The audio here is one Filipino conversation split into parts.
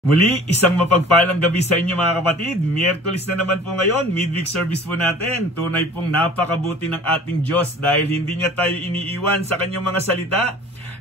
Muli, isang mapagpalang gabi sa inyo mga kapatid. Miyerkules na naman po ngayon, midweek service po natin. Tunay pong napakabuti ng ating Diyos dahil hindi niya tayo iniiwan sa kanyang mga salita.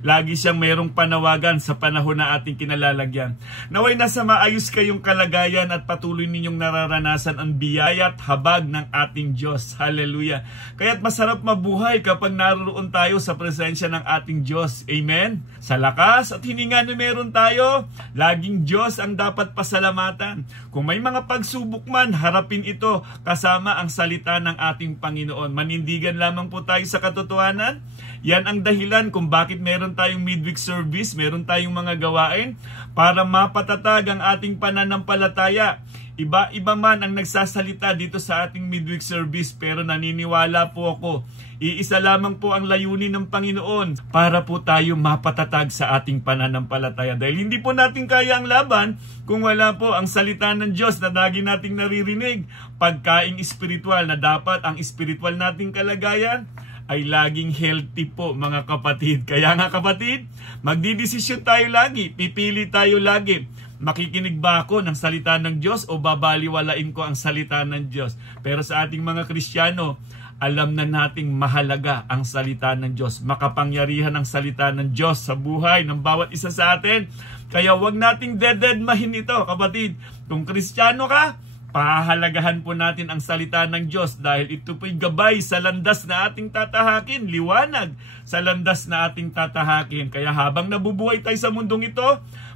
Lagi siyang mayroong panawagan sa panahon na ating kinalalagyan. Naway nasa maayos kayong kalagayan at patuloy ninyong nararanasan ang biyaya at habag ng ating Diyos. Hallelujah. Kaya't masarap mabuhay kapag naroon tayo sa presensya ng ating Diyos. Amen? Sa lakas at hininga na meron tayo, laging Diyos ang dapat pasalamatan. Kung may mga pagsubok man, harapin ito kasama ang salita ng ating Panginoon. Manindigan lamang po tayo sa katotohanan. Yan ang dahilan kung bakit meron tayong midweek service, meron tayong mga gawain para mapatatag ang ating pananampalataya. Iba-iba man ang nagsasalita dito sa ating midweek service, pero naniniwala po ako, iisa lamang po ang layunin ng Panginoon para po tayo mapatatag sa ating pananampalataya. Dahil hindi po natin kaya ang laban kung wala po ang salita ng Diyos na lagi nating naririnig. Pagkaing espiritual na dapat ang espiritual nating kalagayan ay laging healthy po mga kapatid. Kaya nga kapatid, magdidesisyon tayo lagi, pipili tayo lagi. Makikinig ba ako ng salita ng Diyos o babaliwalain ko ang salita ng Diyos? Pero sa ating mga Kristiyano, alam na nating mahalaga ang salita ng Diyos. Makapangyarihan ang salita ng Diyos sa buhay ng bawat isa sa atin. Kaya wag nating dededmahin ito kapatid. Kung Kristiyano ka, pahalagahan po natin ang salita ng Diyos dahil ito po'y gabay sa landas na ating tatahakin, liwanag sa landas na ating tatahakin. Kaya habang nabubuhay tayo sa mundong ito,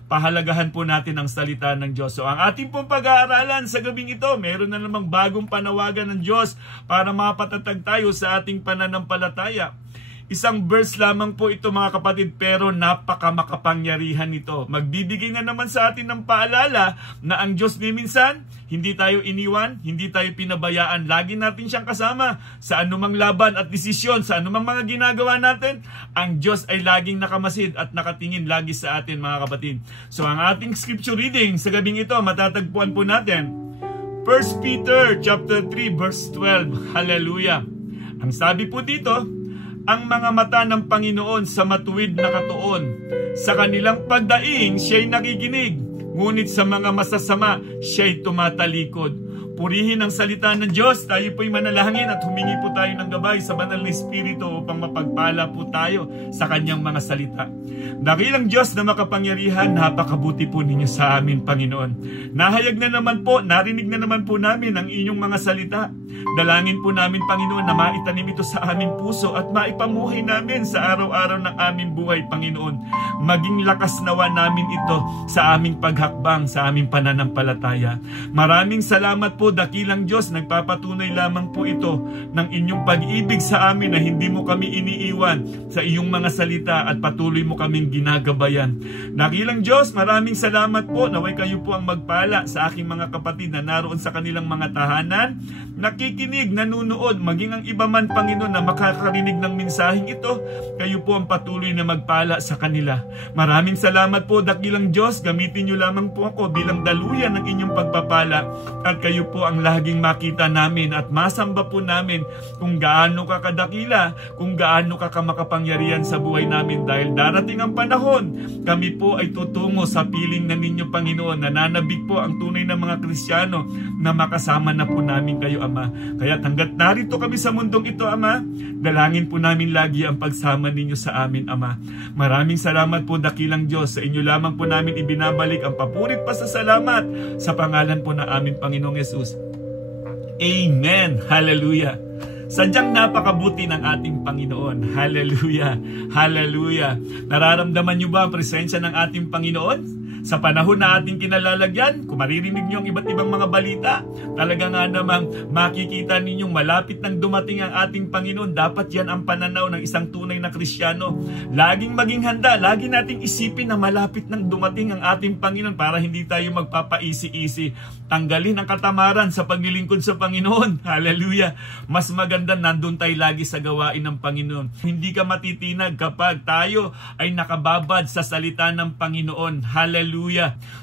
pahalagahan po natin ang salita ng Diyos. So ang ating pong pag-aaralan sa gabing ito, meron na namang bagong panawagan ng Diyos para mapatatag tayo sa ating pananampalataya. Isang verse lamang po ito mga kapatid, pero napakamakapangyarihan ito. Magbibigay na naman sa atin ng paalala na ang Diyos ni minsan, hindi tayo iniwan, hindi tayo pinabayaan. Lagi natin siyang kasama sa anumang laban at desisyon, sa anumang mga ginagawa natin. Ang Diyos ay laging nakamasid at nakatingin lagi sa atin mga kapatid. So ang ating scripture reading sa gabing ito, matatagpuan po natin 1 Peter chapter 3 verse 12. Hallelujah. Ang sabi po dito, ang mga mata ng Panginoon sa matuwid na katuon. Sa kanilang pagdaing, siya'y nakikinig. Ngunit sa mga masasama, siya'y tumatalikod. Purihin ang salita ng Diyos. Tayo po'y manalangin at humingi po tayo ng gabay sa banal na Espiritu upang mapagpala po tayo sa kanyang mga salita. Dakilang Diyos na makapangyarihan, napakabuti po ninyo sa amin, Panginoon. Nahayag na naman po, narinig na naman po namin ang inyong mga salita. Dalangin po namin, Panginoon, na maitanim ito sa aming puso at maipamuhay namin sa araw-araw ng aming buhay, Panginoon. Maging lakas nawa namin ito sa aming paghakbang, sa aming pananampalataya. Maraming salamat po, dakilang Diyos. Nagpapatunay lamang po ito ng inyong pag-ibig sa amin na hindi mo kami iniiwan sa iyong mga salita at patuloy mo kaming ginagabayan. Dakilang Diyos, maraming salamat po. Naway kayo po ang magpala sa aking mga kapatid na naroon sa kanilang mga tahanan, nakikinig, nanunood, maging ang iba man, Panginoon, na makakarinig ng mensaheng ito, kayo po ang patuloy na magpala sa kanila. Maraming salamat po, dakilang Diyos. Gamitin niyo lamang po ako bilang daluyan ng inyong pagpapala at kayo po ang laging makita namin at masamba po namin kung gaano ka kadakila, kung gaano ka makapangyarihan sa buhay namin dahil darating ang panahon, kami po ay tutungo sa piling na ninyo, Panginoon. Nananabik po ang tunay na mga Kristiyano na makasama na po namin kayo, Ama. Kaya hanggat narito kami sa mundong ito, Ama, dalangin po namin lagi ang pagsama ninyo sa amin, Ama. Maraming salamat po, dakilang Diyos. Sa inyo lamang po namin ibinabalik ang papurit pa sa salamat sa pangalan po ng aming Panginoong Yesus. Amen. Hallelujah. Sadyang napakabuti ng ating Panginoon. Hallelujah. Hallelujah. Nararamdaman niyo ba ang presensya ng ating Panginoon? Sa panahon na ating kinalalagyan, kung maririnig niyo ang iba't ibang mga balita, talaga nga namang makikita ninyong malapit nang dumating ang ating Panginoon. Dapat yan ang pananaw ng isang tunay na Kristiyano. Laging maging handa, lagi nating isipin na malapit nang dumating ang ating Panginoon para hindi tayo magpapaisi-isi. Tanggalin ang katamaran sa paglilingkod sa Panginoon. Hallelujah. Mas maganda nandun tayo lagi sa gawain ng Panginoon. Hindi ka matitinag kapag tayo ay nakababad sa salita ng Panginoon. Hallelujah.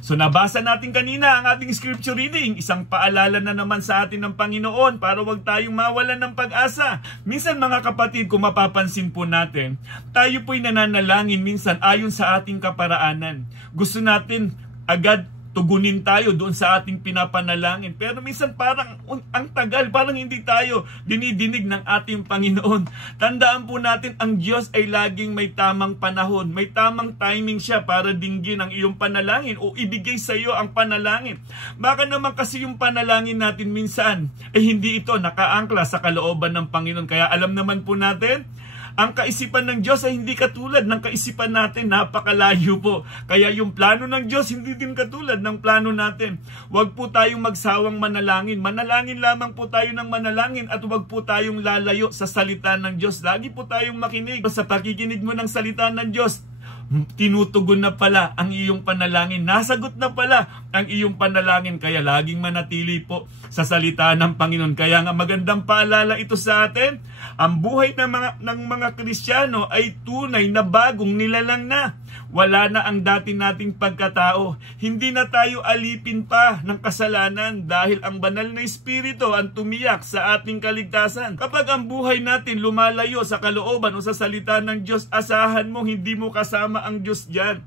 So nabasa natin kanina ang ating scripture reading. Isang paalala na naman sa atin ng Panginoon para wag tayong mawalan ng pag-asa. Minsan mga kapatid, kung mapapansin po natin, tayo po'y nananalangin minsan ayon sa ating kaparaanan. Gusto natin agad tugunin tayo doon sa ating pinapanalangin. Pero minsan parang ang tagal, parang hindi tayo dinidinig ng ating Panginoon. Tandaan po natin, ang Diyos ay laging may tamang panahon. May tamang timing siya para dinggin ang iyong panalangin o ibigay sa iyo ang panalangin. Baka naman kasi yung panalangin natin minsan, hindi ito nakaangkla sa kalooban ng Panginoon. Kaya alam naman po natin, ang kaisipan ng Diyos ay hindi katulad ng kaisipan natin. Napakalayo po. Kaya yung plano ng Diyos hindi din katulad ng plano natin. Huwag po tayong magsawang manalangin. Manalangin lamang po tayo ng manalangin at huwag po tayong lalayo sa salita ng Diyos. Lagi po tayong makinig. Sa pakikinig mo ng salita ng Diyos, tinutugon na pala ang iyong panalangin. Nasagot na pala ang iyong panalangin. Kaya laging manatili po sa salita ng Panginoon. Kaya nga magandang paalala ito sa atin. Ang buhay ng mga Kristiyano ay tunay na bagong nilalang na. Wala na ang dati nating pagkatao. Hindi na tayo alipin pa ng kasalanan dahil ang banal na Espiritu ang tumiyak sa ating kaligtasan. Kapag ang buhay natin lumalayo sa kalooban o sa salita ng Diyos, asahan mo hindi mo kasama ang Diyos dyan.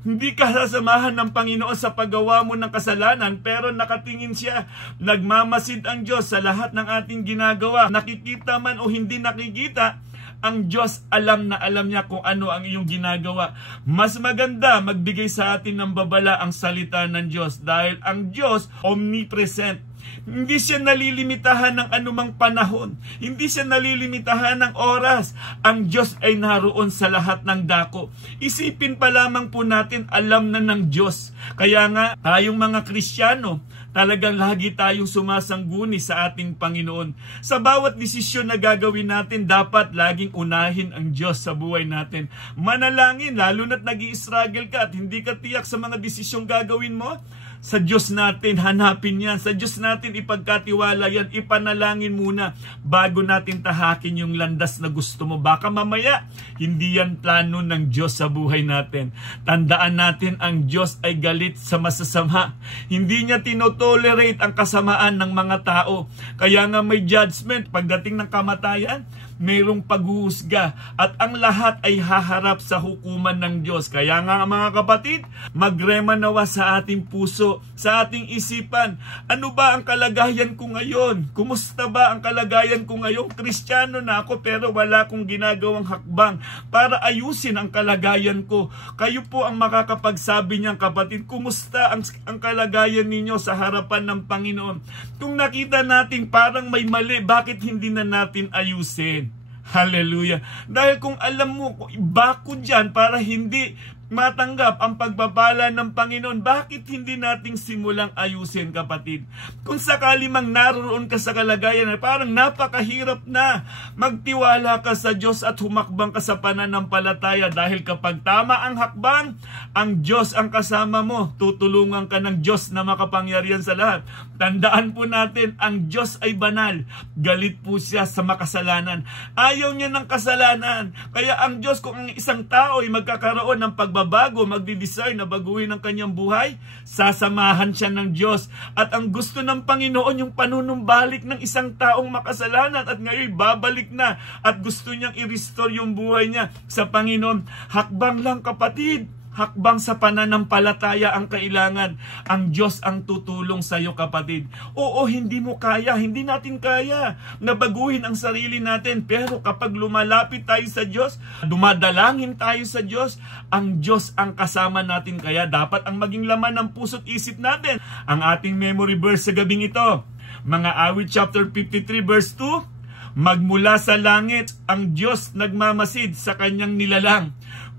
Hindi ka sasamahan ng Panginoon sa paggawa mo ng kasalanan, pero nakatingin siya. Nagmamasid ang Diyos sa lahat ng ating ginagawa. Nakikita man o hindi nakikita, ang Diyos alam na alam niya kung ano ang iyong ginagawa. Mas maganda magbigay sa atin ng babala ang salita ng Diyos dahil ang Diyos omnipresent. Hindi siya nalilimitahan ng anumang panahon. Hindi siya nalilimitahan ng oras. Ang Diyos ay naroon sa lahat ng dako. Isipin pa lamang po natin, alam na ng Diyos. Kaya nga, tayong mga Kristiyano, talagang lagi tayong sumasangguni sa ating Panginoon. Sa bawat desisyon na gagawin natin, dapat laging unahin ang Diyos sa buhay natin. Manalangin, lalo na't nag-i-struggle ka at hindi ka tiyak sa mga desisyong gagawin mo, sa Diyos natin hanapin yan. Sa Diyos natin ipagkatiwala yan. Ipanalangin muna bago natin tahakin yung landas na gusto mo. Baka mamaya, hindi yan plano ng Diyos sa buhay natin. Tandaan natin, ang Diyos ay galit sa masasama. Hindi niya tinotolerate ang kasamaan ng mga tao. Kaya nga may judgment. Pagdating ng kamatayan, mayroong paghuhusga at ang lahat ay haharap sa hukuman ng Diyos. Kaya nga mga kapatid, magrema nawa sa ating puso, sa ating isipan. Ano ba ang kalagayan ko ngayon? Kumusta ba ang kalagayan ko ngayon? Kristiyano na ako pero wala akong ginagawang hakbang para ayusin ang kalagayan ko. Kayo po ang makakapagsabi niyan, kapatid, kumusta ang kalagayan ninyo sa harapan ng Panginoon? Kung nakita natin parang may mali, bakit hindi na natin ayusin? Hallelujah. Dahil kung alam mo, bako dyan para hindi matanggap ang pagbabala ng Panginoon, bakit hindi nating simulang ayusin, kapatid? Kung sakali mang naroon ka sa kalagayan na parang napakahirap na, magtiwala ka sa Diyos at humakbang ka sa pananampalataya dahil kapag tama ang hakbang, ang Diyos ang kasama mo. Tutulungan ka ng Diyos na makapangyarihan sa lahat. Tandaan po natin, ang Diyos ay banal. Galit po siya sa makasalanan. Ayaw niya ng kasalanan. Kaya ang Diyos, kung ang isang tao ay magkakaroon ng pagbabago, magdi-decide na baguhin ang kanyang buhay, sasamahan siya ng Diyos. At ang gusto ng Panginoon, yung panunumbalik ng isang taong makasalanan at ngayon babalik na at gusto niyang i-restore yung buhay niya sa Panginoon. Hakbang lang, kapatid. Hakbang sa pananampalataya ang kailangan. Ang Diyos ang tutulong sa iyo, kapatid. Oo, hindi mo kaya, hindi natin kaya na baguhin ang sarili natin. Pero kapag lumalapit tayo sa Diyos, dumadalangin tayo sa Diyos, ang Diyos ang kasama natin. Kaya dapat ang maging laman ng puso't isip natin ang ating memory verse sa gabing ito. Mga Awit chapter 53 verse 2, magmula sa langit ang Diyos nagmamasid sa kanyang nilalang.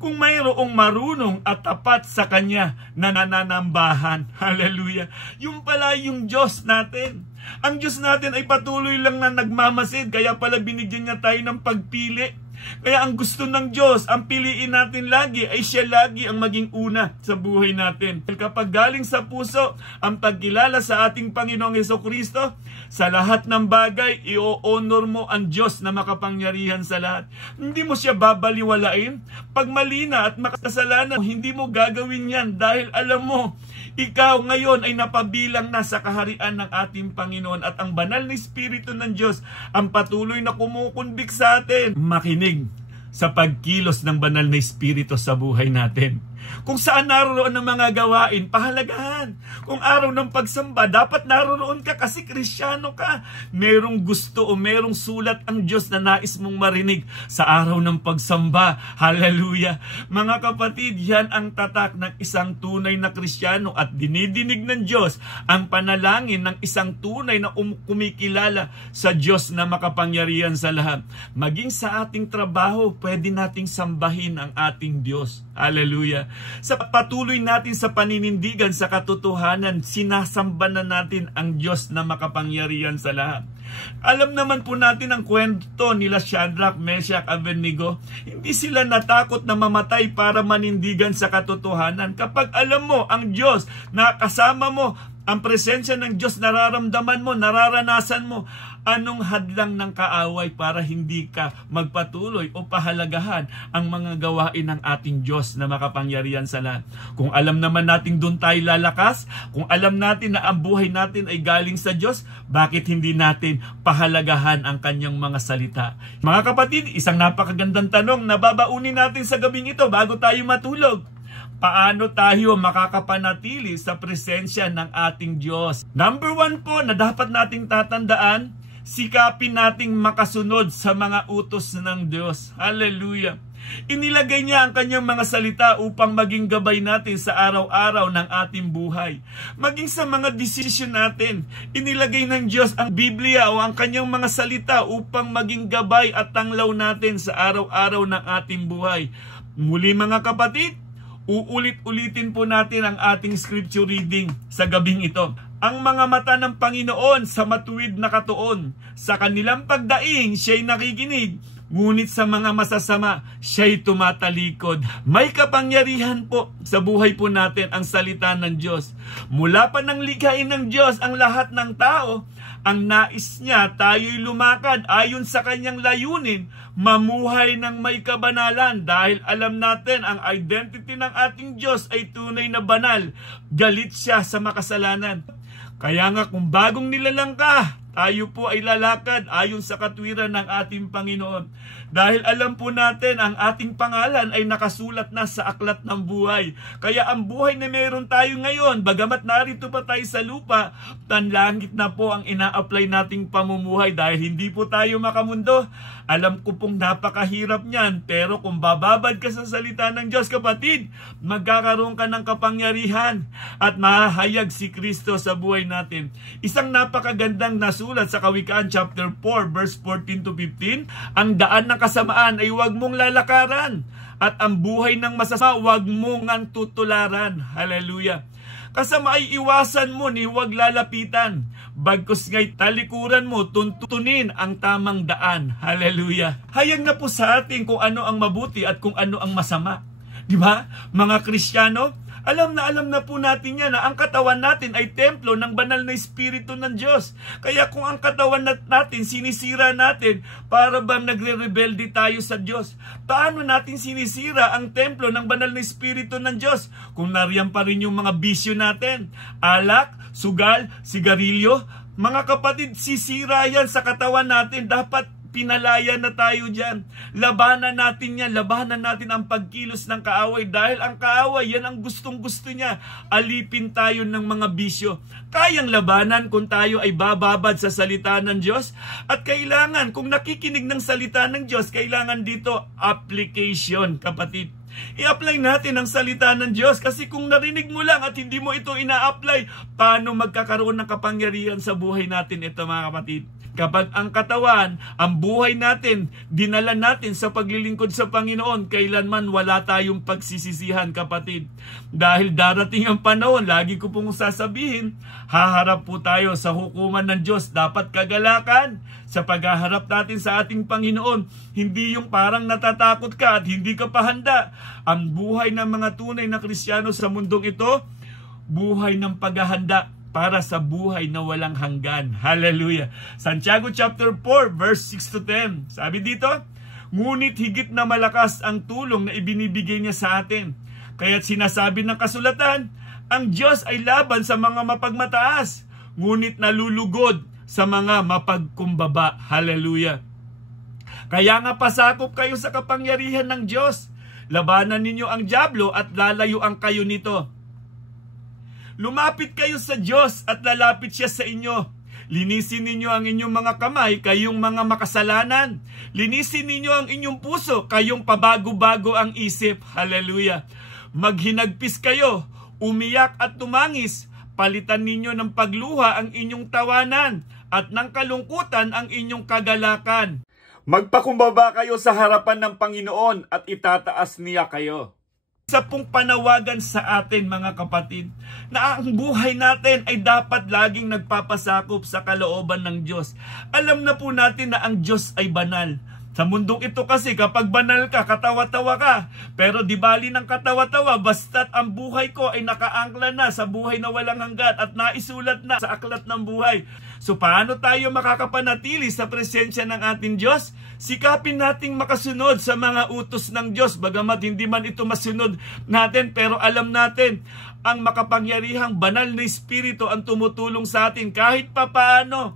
Kung mayroong marunong at tapat sa Kanya na nananambahan. Hallelujah. Yung pala yung Diyos natin. Ang Diyos natin ay patuloy lang na nagmamasid. Kaya pala binigyan niya tayo ng pagpili. Kaya ang gusto ng Diyos, ang piliin natin lagi, ay siya lagi ang maging una sa buhay natin. Kapag galing sa puso ang pagkilala sa ating Panginoong Hesukristo, sa lahat ng bagay, i-honor mo ang Diyos na makapangyarihan sa lahat. Hindi mo siya babaliwalain. Pag mali na at makasalanan, hindi mo gagawin yan dahil alam mo, ikaw ngayon ay napabilang na sa kaharian ng ating Panginoon at ang banal na Espiritu ng Diyos ang patuloy na kumukundik sa atin. Makinig sa pagkilos ng banal na Espiritu sa buhay natin. Kung saan naroon ang mga gawain, pahalagahan. Kung araw ng pagsamba, dapat naroon ka kasi Kristiyano ka. Merong gusto o merong sulat ang Diyos na nais mong marinig sa araw ng pagsamba. Hallelujah! Mga kapatid, yan ang tatak ng isang tunay na Kristiyano at dinidinig ng Diyos ang panalangin ng isang tunay na kumikilala sa Diyos na makapangyarihan sa lahat. Maging sa ating trabaho, pwede nating sambahin ang ating Diyos. Hallelujah! Sa patuloy natin sa paninindigan sa katotohanan, sinasamba na natin ang Diyos na makapangyarihan sa lahat. Alam naman po natin ang kwento nila Shadrach, Meshach, Abednego. Hindi sila natakot na mamatay para manindigan sa katotohanan. Kapag alam mo ang Diyos na kasama mo, ang presensya ng Diyos nararamdaman mo, nararanasan mo, anong hadlang ng kaaway para hindi ka magpatuloy o pahalagahan ang mga gawain ng ating Diyos na makapangyarihan sa lahat? Kung alam naman natin doon tayo lalakas, kung alam natin na ang buhay natin ay galing sa Diyos, bakit hindi natin pahalagahan ang kanyang mga salita? Mga kapatid, isang napakagandang tanong na babaunin natin sa gabing ito bago tayo matulog. Paano tayo makakapanatili sa presensya ng ating Diyos? Number 1 po na dapat nating tatandaan, sikapin nating makasunod sa mga utos ng Diyos. Hallelujah! Inilagay niya ang kanyang mga salita upang maging gabay natin sa araw-araw ng ating buhay. Maging sa mga desisyon natin, inilagay ng Diyos ang Biblia o ang kanyang mga salita upang maging gabay at tanglaw natin sa araw-araw ng ating buhay. Muli mga kapatid, uulit-ulitin po natin ang ating scripture reading sa gabing ito. Ang mga mata ng Panginoon sa matuwid na katuon, sa kanilang pagdaing siya'y nakikinig, ngunit sa mga masasama siya'y tumatalikod. May kapangyarihan po sa buhay po natin ang salita ng Diyos. Mula pa nang likhain ng Diyos ang lahat ng tao, ang nais niya tayo'y lumakad ayon sa kanyang layunin, mamuhay ng may kabanalan dahil alam natin ang identity ng ating Diyos ay tunay na banal. Galit siya sa makasalanan. Kaya nga kung bagong nilalang ka, tayo po ay lalakad ayon sa katwiran ng ating Panginoon. Dahil alam po natin ang ating pangalan ay nakasulat na sa aklat ng buhay. Kaya ang buhay na meron tayo ngayon, bagamat narito pa tayo sa lupa, tanlangit na po ang ina-apply nating pamumuhay dahil hindi po tayo makamundo. Alam ko pong napakahirap niyan, pero kung bababad ka sa salita ng Diyos, kapatid, magkakaroon ka ng kapangyarihan at mahahayag si Kristo sa buhay natin. Isang napakagandang nasulat sa Kawikaan chapter 4 verse 14 to 15, ang daan ng kasamaan ay huwag mong lalakaran at ang buhay ng masasama huwag mong ang tutularan. Hallelujah! Kasama ay iwasan mo ni huwag lalapitan. Bagkus nga'y talikuran mo, tuntunin ang tamang daan. Hallelujah! Hayag na po sa atin kung ano ang mabuti at kung ano ang masama. Di ba? Mga Kristiyano, alam na po natin yan na ang katawan natin ay templo ng banal na Espiritu ng Diyos. Kaya kung ang katawan natin sinisira natin, para bang nagre-rebelde tayo sa Diyos? Paano natin sinisira ang templo ng banal na Espiritu ng Diyos? Kung nariyan pa rin yung mga bisyo natin, alak, sugal, sigarilyo, mga kapatid, sisira yan sa katawan natin. Dapat pinalaya na tayo dyan. Labanan natin yan. Labanan natin ang pagkilos ng kaaway. Dahil ang kaaway, yan ang gustong-gusto niya. Alipin tayo ng mga bisyo. Kayang labanan kung tayo ay bababad sa salita ng Diyos. At kailangan, kung nakikinig ng salita ng Diyos, kailangan dito application, kapatid. I-apply natin ang salita ng Diyos. Kasi kung narinig mo lang at hindi mo ito ina-apply, paano magkakaroon ng kapangyarihan sa buhay natin ito, mga kapatid? Kapag ang katawan, ang buhay natin, dinala natin sa paglilingkod sa Panginoon, kailanman wala tayong pagsisisihan, kapatid. Dahil darating ang panahon, lagi ko pong sasabihin, haharap po tayo sa hukuman ng Diyos. Dapat kagalakan sa paghaharap natin sa ating Panginoon. Hindi yung parang natatakot ka at hindi ka pahanda. Ang buhay ng mga tunay na Kristiyano sa mundong ito, buhay ng paghahanda para sa buhay na walang hanggan. Hallelujah! Santiago chapter 4 verse 6 to 10. Sabi dito, ngunit higit na malakas ang tulong na ibinibigay niya sa atin. Kaya't sinasabi ng kasulatan, ang Diyos ay laban sa mga mapagmataas, ngunit nalulugod sa mga mapagkumbaba. Hallelujah! Kaya nga pasakop kayo sa kapangyarihan ng Diyos. Labanan ninyo ang dyablo at lalayuan kayo nito. Lumapit kayo sa Diyos at lalapit siya sa inyo. Linisin ninyo ang inyong mga kamay, kayong mga makasalanan. Linisin ninyo ang inyong puso, kayong pabago-bago ang isip. Hallelujah. Maghinagpis kayo, umiyak at tumangis. Palitan ninyo ng pagluha ang inyong tawanan at ng kalungkutan ang inyong kagalakan. Magpakumbaba kayo sa harapan ng Panginoon at itataas niya kayo. Isa pong panawagan sa atin mga kapatid, na ang buhay natin ay dapat laging nagpapasakop sa kalooban ng Diyos. Alam na po natin na ang Diyos ay banal. Sa mundong ito kasi kapag banal ka, katawa-tawa ka. Pero di bali ng katawa-tawa, basta't ang buhay ko ay nakaangkla na sa buhay na walang hanggan at naisulat na sa aklat ng buhay. So paano tayo makakapanatili sa presensya ng ating Diyos? Sikapin nating makasunod sa mga utos ng Diyos. Bagamat hindi man ito masunod natin, pero alam natin ang makapangyarihang banal na Espiritu ang tumutulong sa atin kahit papaano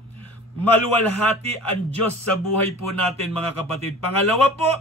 maluwalhati ang Diyos sa buhay po natin mga kapatid. Pangalawa po,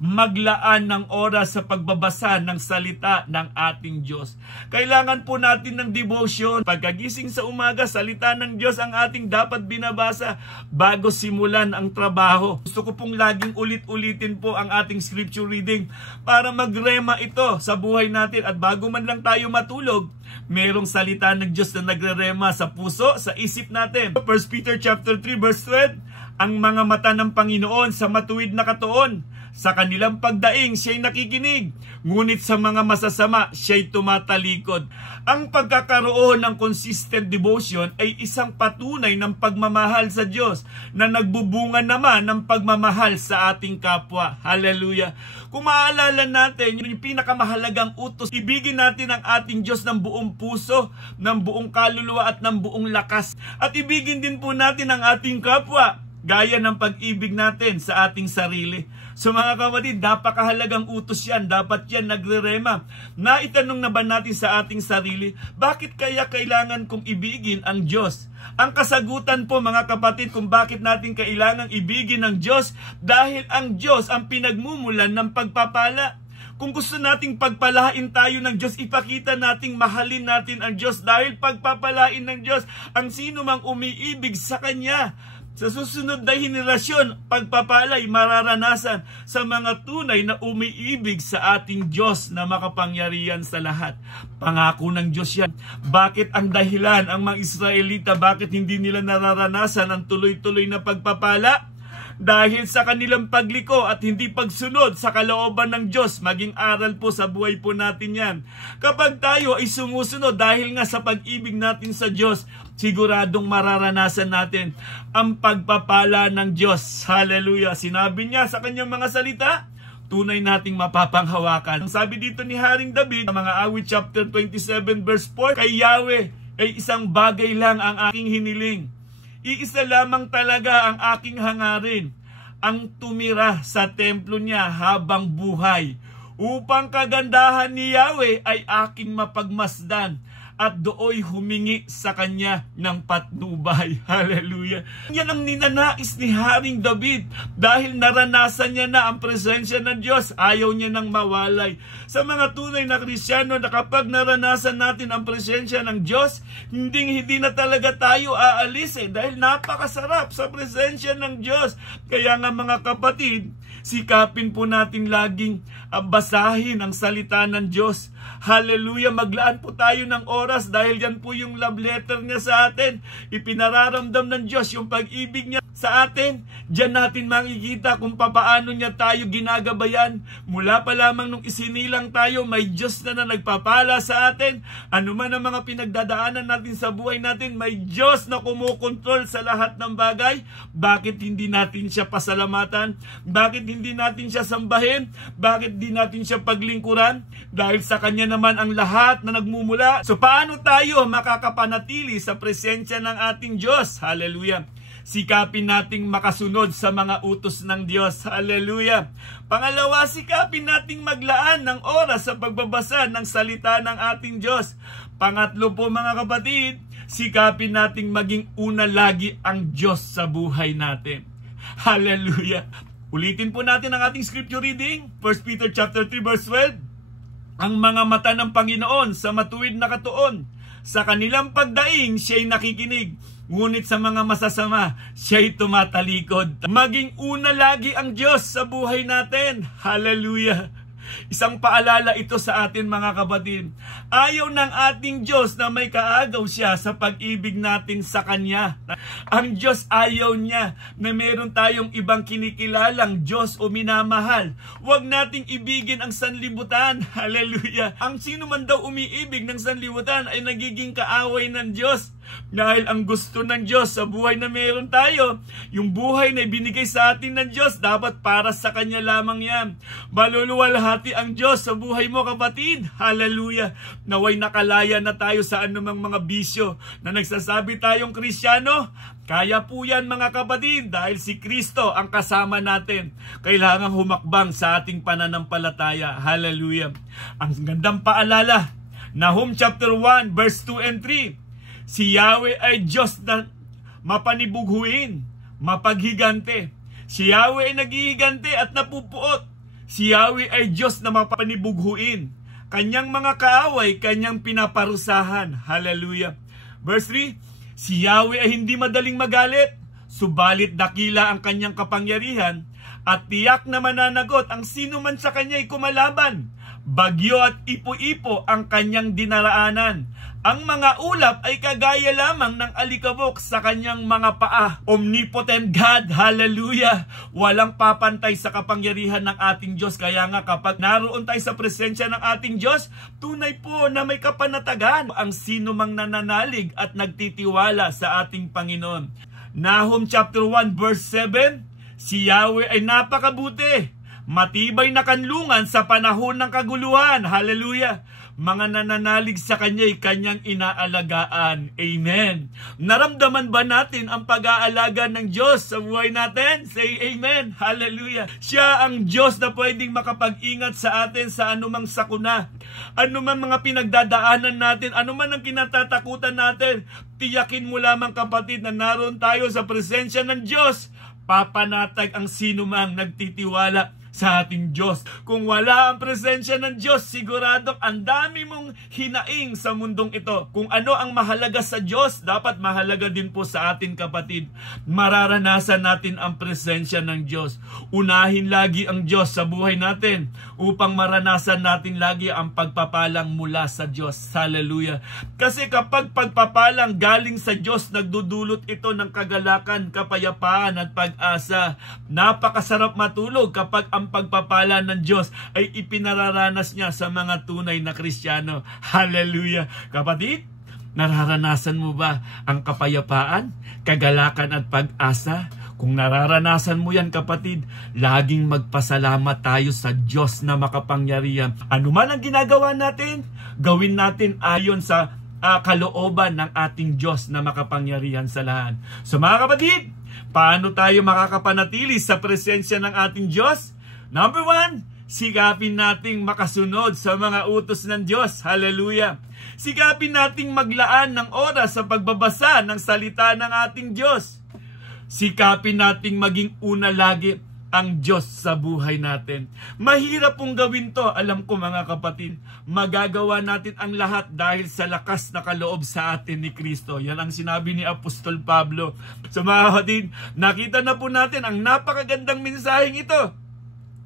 maglaan ng oras sa pagbabasa ng salita ng ating Diyos. Kailangan po natin ng devotion. Pagkagising sa umaga, salita ng Diyos ang ating dapat binabasa bago simulan ang trabaho. Gusto ko pong laging ulit-ulitin po ang ating scripture reading para magrema ito sa buhay natin. At bago man lang tayo matulog, merong salita ng Diyos na nagrerema sa puso, sa isip natin. 1 Peter chapter 3 verse 12, ang mga mata ng Panginoon sa matuwid na katuon, sa kanilang pagdaing siya'y nakikinig, ngunit sa mga masasama siya'y tumatalikod. Ang pagkakaroon ng consistent devotion ay isang patunay ng pagmamahal sa Diyos na nagbubunga naman ng pagmamahal sa ating kapwa. Hallelujah! Kung maaalala natin, yung pinakamahalagang utos, ibigin natin ang ating Diyos ng buong puso, ng buong kaluluwa at ng buong lakas. At ibigin din po natin ang ating kapwa, gaya ng pag-ibig natin sa ating sarili. So mga kapatid, napakahalagang utos yan. Dapat yan nagre-rema. Naitanong na ba natin sa ating sarili, bakit kaya kailangan kong ibigin ang Diyos? Ang kasagutan po mga kapatid kung bakit natin kailangang ibigin ang Diyos, dahil ang Diyos ang pinagmumulan ng pagpapala. Kung gusto nating pagpalain tayo ng Diyos, ipakita nating mahalin natin ang Diyos, dahil pagpapalain ng Diyos ang sino mang umiibig sa Kanya. Sa susunod na henerasyon, pagpapalay mararanasan sa mga tunay na umiibig sa ating Diyos na makapangyarihan sa lahat. Pangako ng Diyos yan. Bakit ang dahilan ang mga Israelita, bakit hindi nila nararanasan ang tuloy-tuloy na pagpapala? Dahil sa kanilang pagliko at hindi pagsunod sa kalooban ng Diyos. Maging aral po sa buhay po natin yan. Kapag tayo ay sumusunod dahil nga sa pag-ibig natin sa Diyos, siguradong mararanasan natin ang pagpapala ng Diyos. Hallelujah! Sinabi niya sa kanyang mga salita, tunay nating mapapanghawakan. Ang sabi dito ni Haring David, mga Awit chapter 27 verse 4, kay Yahweh ay isang bagay lang ang aking hiniling. Iisa lamang talaga ang aking hangarin, ang tumira sa templo niya habang buhay, upang kagandahan ni Yahweh ay aking mapagmasdan at dooy humingi sa Kanya ng patnubay. Hallelujah! Yan ang ninanais ni Haring David dahil naranasan niya na ang presensya ng Diyos. Ayaw niya nang mawalay. Sa mga tunay na Kristyano na kapag naranasan natin ang presensya ng Diyos, hindi na talaga tayo aalis dahil napakasarap sa presensya ng Diyos. Kaya nga mga kapatid, sikapin po natin laging basahin ang salita ng Diyos. Hallelujah! Maglaan po tayo ng oras dahil yan po yung love letter niya sa atin. Ipinararamdam ng Diyos yung pag-ibig niya sa atin. Diyan natin makikita kung papaano niya tayo ginagabayan. Mula pa lamang nung isinilang tayo, may Diyos na nagpapala sa atin. Ano man ang mga pinagdadaanan natin sa buhay natin, may Diyos na kumukontrol sa lahat ng bagay. Bakit hindi natin siya pasalamatan? Bakit hindi natin siya sambahin? Bakit di natin siya paglingkuran? Dahil sa Kanya naman ang lahat na nagmumula. So paano tayo makakapanatili sa presensya ng ating Diyos? Hallelujah! Sikapin nating makasunod sa mga utos ng Diyos. Hallelujah! Pangalawa, sikapin nating maglaan ng oras sa pagbabasa ng salita ng ating Diyos. Pangatlo po mga kapatid, sikapin nating maging una lagi ang Diyos sa buhay natin. Hallelujah! Ulitin po natin ang ating scripture reading, 1 Peter chapter 3 verse 12. Ang mga mata ng Panginoon sa matuwid na katuon, sa kanilang pagdaing siya'y nakikinig, ngunit sa mga masasama siya'y tumatalikod. Maging una lagi ang Diyos sa buhay natin. Hallelujah! Isang paalala ito sa atin mga kapatid. Ayaw ng ating Diyos na may kaagaw siya sa pag-ibig natin sa Kanya. Ang Diyos ayaw niya na meron tayong ibang kinikilalang Diyos o minamahal. Huwag nating ibigin ang sanlibutan. Hallelujah! Ang sino man daw umiibig ng sanlibutan ay nagiging kaaway ng Diyos. Dahil ang gusto ng Diyos sa buhay na meron tayo, yung buhay na ibinigay sa atin ng Diyos, dapat para sa Kanya lamang yan. Maluluwalhati ang Diyos sa buhay mo kapatid. Hallelujah! Naway nakalaya na tayo sa anumang mga bisyo na nagsasabi tayong Kristiyano. Kaya po yan mga kapatid, dahil si Kristo ang kasama natin. Kailangang humakbang sa ating pananampalataya. Hallelujah! Ang gandang paalala, Nahum chapter 1 verse 2 and 3. Si Yahweh ay Diyos na mapanibughuin, mapaghigante. Si Yahweh ay naghihigante at napupuot. Si Yahweh ay Diyos na mapanibughuin. Kanyang mga kaaway, kanyang pinaparusahan. Hallelujah. Verse 3, si Yahweh ay hindi madaling magalit, subalit dakila ang kanyang kapangyarihan, at tiyak na mananagot ang sino man sa kanya'y kumalaban. Bagyo at ipo-ipo ang kanyang dinaraanan. Ang mga ulap ay kagaya lamang ng alikabok sa kanyang mga paa. Omnipotent God, hallelujah! Walang papantay sa kapangyarihan ng ating Diyos. Kaya nga kapag naroon tayo sa presensya ng ating Diyos, tunay po na may kapanatagan ang sino mang nananalig at nagtitiwala sa ating Panginoon. Nahum chapter 1 verse 7, si Yahweh ay napakabuti, matibay na kanlungan sa panahon ng kaguluhan. Hallelujah! Mga nananalig sa Kanya'y Kanyang inaalagaan. Amen. Naramdaman ba natin ang pag-aalaga ng Diyos sa buhay natin? Say Amen. Hallelujah. Siya ang Diyos na pwedeng makapag-ingat sa atin sa anumang sakuna. Anumang mga pinagdadaanan natin, anuman ang kinatatakutan natin, tiyakin mo lamang kapatid na naroon tayo sa presensya ng Diyos. Papanatag ang sinumang nagtitiwala sa ating Diyos. Kung wala ang presensya ng Diyos, sigurado ang dami mong hinaing sa mundong ito. Kung ano ang mahalaga sa Diyos, dapat mahalaga din po sa atin kapatid. Mararanasan natin ang presensya ng Diyos. Unahin lagi ang Diyos sa buhay natin upang maranasan natin lagi ang pagpapalang mula sa Diyos. Hallelujah! Kasi kapag pagpapalang galing sa Diyos, nagdudulot ito ng kagalakan, kapayapaan at pag-asa. Napakasarap matulog kapag ang pagpapala ng Diyos ay ipinararanas niya sa mga tunay na Kristiyano. Hallelujah! Kapatid, nararanasan mo ba ang kapayapaan, kagalakan at pag-asa? Kung nararanasan mo yan kapatid, laging magpasalamat tayo sa Diyos na makapangyarihan. Ano man ang ginagawa natin, gawin natin ayon sa kalooban ng ating Diyos na makapangyarihan sa lahat. So mga kapatid, paano tayo makakapanatili sa presensya ng ating Diyos? Number 1, sikapin nating makasunod sa mga utos ng Diyos. Hallelujah! Sikapin nating maglaan ng oras sa pagbabasa ng salita ng ating Diyos. Sikapin nating maging una lagi ang Diyos sa buhay natin. Mahirap pong gawin to, alam ko mga kapatid. Magagawa natin ang lahat dahil sa lakas na kaloob sa atin ni Kristo. Yan ang sinabi ni Apostol Pablo. So mga kapatid, nakita na po natin ang napakagandang mensaheng ito.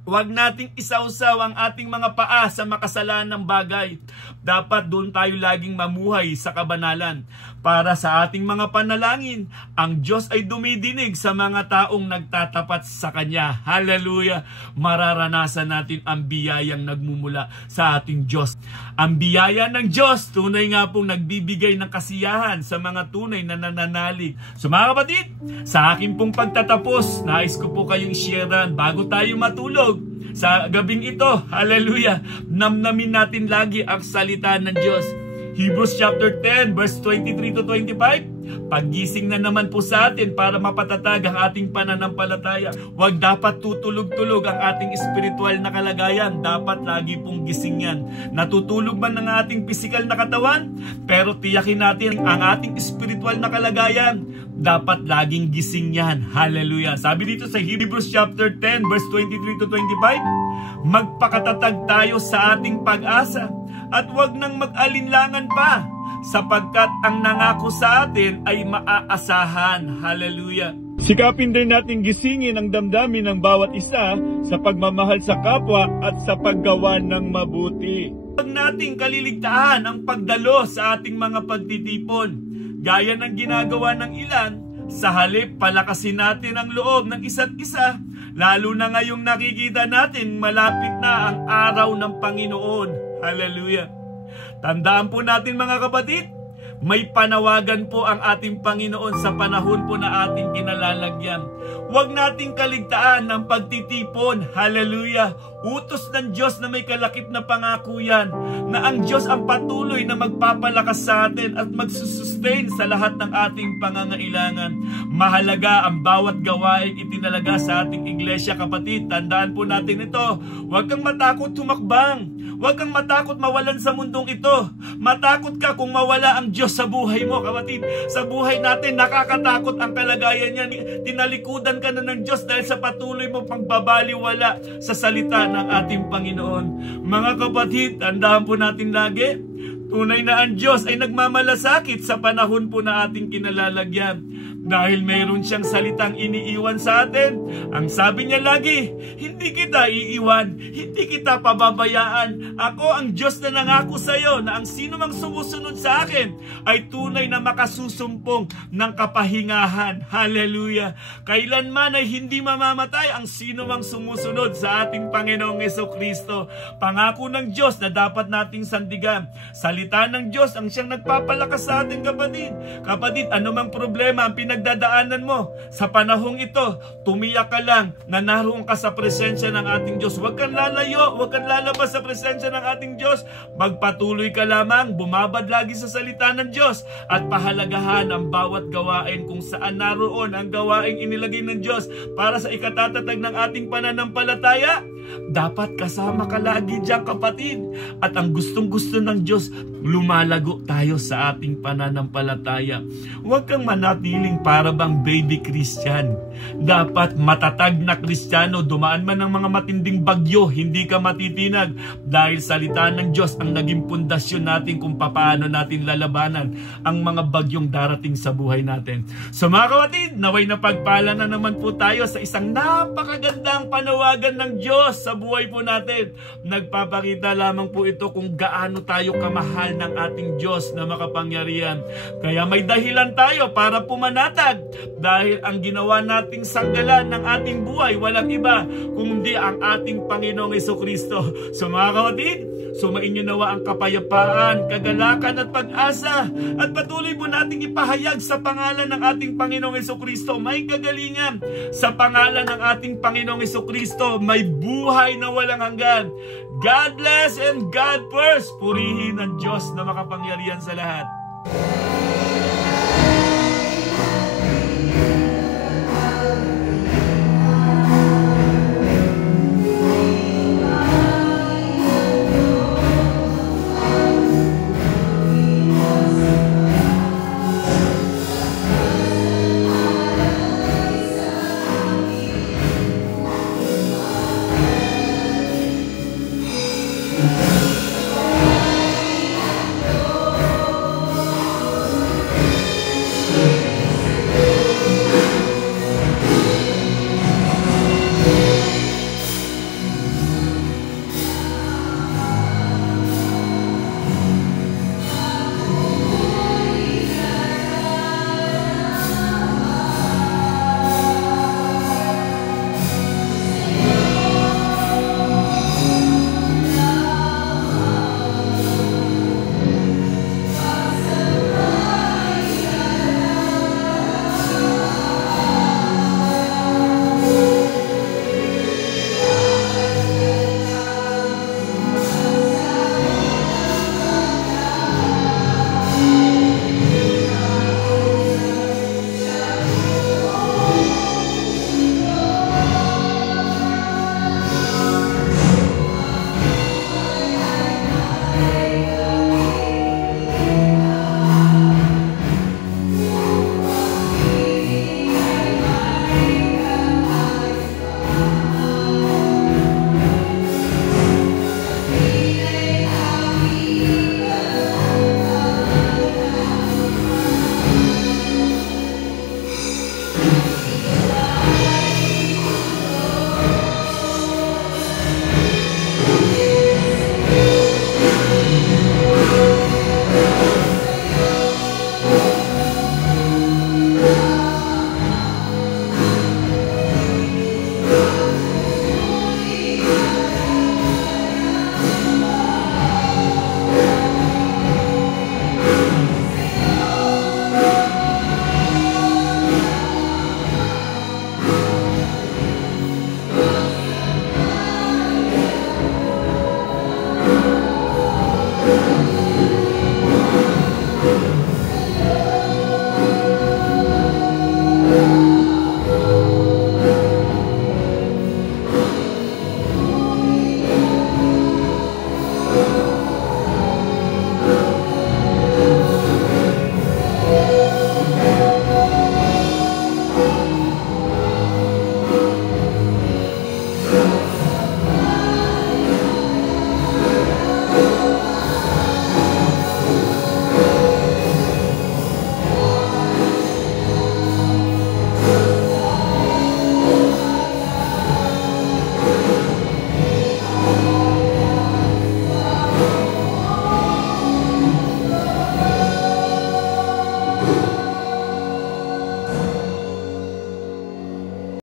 Huwag nating isawsaw ang ating mga paa sa makasalanang bagay. Dapat doon tayo laging mamuhay sa kabanalan. Para sa ating mga panalangin, ang Diyos ay dumidinig sa mga taong nagtatapat sa Kanya. Hallelujah! Mararanasan natin ang biyayang nagmumula sa ating Diyos. Ang biyaya ng Diyos, tunay nga pong nagbibigay ng kasiyahan sa mga tunay na nananalig. So mga kapatid, sa aking pong pagtatapos, nais ko po kayong sharean bago tayo matulog. Sa gabing ito, hallelujah, namnamin natin lagi ang salita ng Diyos. Hebrews chapter 10 verse 23 to 25. Paggising na naman po sa atin para mapatatag ang ating pananampalataya. Huwag dapat tutulog-tulog ang ating espiritual na kalagayan. Dapat lagi pong gising yan. Natutulog man ang ating pisikal na katawan, pero tiyakin natin ang ating espiritual na kalagayan. dapat laging gising yan. Hallelujah. Sabi dito sa Hebrews chapter 10 verse 23 to 25, magpakatatag tayo sa ating pag-asa at huwag nang mag-alinlangan pa, sapagkat ang nangako sa atin ay maaasahan. Hallelujah. Sikapin din natin gisingin ang damdamin ng bawat isa sa pagmamahal sa kapwa at sa paggawa ng mabuti. Huwag nating kaliligtaan ang pagdalo sa ating mga pagtitipon, gaya ng ginagawa ng ilan. Sa halip, palakasin natin ang loob ng isa't isa, lalo na ngayong nakikita natin malapit na ang araw ng Panginoon. Hallelujah. Tandaan po natin mga kapatid, may panawagan po ang ating Panginoon sa panahon po na ating kinalalagyan. Huwag nating kaligtaan ang pagtitipon. Hallelujah. Utos ng Diyos na may kalakip na pangako yan, na ang Diyos ang patuloy na magpapalakas sa atin at magsusustain sa lahat ng ating pangangailangan. Mahalaga ang bawat gawain itinalaga sa ating iglesia, kapatid. Tandaan po natin ito. Huwag kang matakot tumakbang. Huwag kang matakot mawalan sa mundong ito. Matakot ka kung mawala ang Diyos sa buhay mo, kapatid. Sa buhay natin, nakakatakot ang kalagayan niya. Tinalikudan ka na ng Diyos dahil sa patuloy mo pagbabaliwala sa salita ng ating Panginoon. Mga kapatid, tandaan po natin lagi, tunay na ang Diyos ay nagmamalasakit sa panahon po na ating kinalalagyan. Dahil mayroon siyang salitang iniiwan sa atin. Ang sabi niya lagi, hindi kita iiwan, hindi kita pababayaan. Ako ang Diyos na nangako sa iyo na ang sino mang sumusunod sa akin ay tunay na makasusumpong ng kapahingahan. Hallelujah. Kailanman ay hindi mamamatay ang sino mang sumusunod sa ating Panginoong Jesucristo. Pangako ng Diyos na dapat nating sandigan. Salita ng Diyos ang siyang nagpapalakas sa ating kapatid. Kapatid, anumang problema ang pinagdadaanan mo sa panahong ito, tumiyak ka lang na naroon ka sa presensya ng ating Diyos. Huwag kang lalayo, huwag kang lalabas sa presensya ng ating Diyos. Magpatuloy ka lamang, bumabad lagi sa salita ng Diyos at pahalagahan ang bawat gawain kung saan naroon ang gawaing inilagay ng Diyos para sa ikatatatag ng ating pananampalataya. Dapat kasama ka lagi diyan, kapatid. At ang gustong-gusto ng Diyos, lumalago tayo sa ating pananampalataya. Huwag kang manatiling para bang baby Christian. Dapat matatag na Kristiyano. Dumaan man ng mga matinding bagyo, hindi ka matitinag dahil salita ng Diyos ang naging pundasyon natin kung paano natin lalabanan ang mga bagyong darating sa buhay natin. So mga kapatid, naway na pagpala na naman po tayo sa isang napakagandang panawagan ng Diyos sa buhay po natin. Nagpapakita lamang po ito kung gaano tayo kamahal ng ating Diyos na makapangyarihan. Kaya may dahilan tayo para pumanatag dahil ang ginawa nating sanggalan ng ating buhay walang iba kundi ang ating Panginoong Jesucristo. So mga kapatid, sumainyo nawa ang kapayapaan, kagalakan at pag-asa at patuloy po nating ipahayag sa pangalan ng ating Panginoong Jesucristo. May kagalingan sa pangalan ng ating Panginoong Jesucristo. May buhay na walang hanggan. God bless and God first. Purihin ang Diyos na makapangyarihan sa lahat.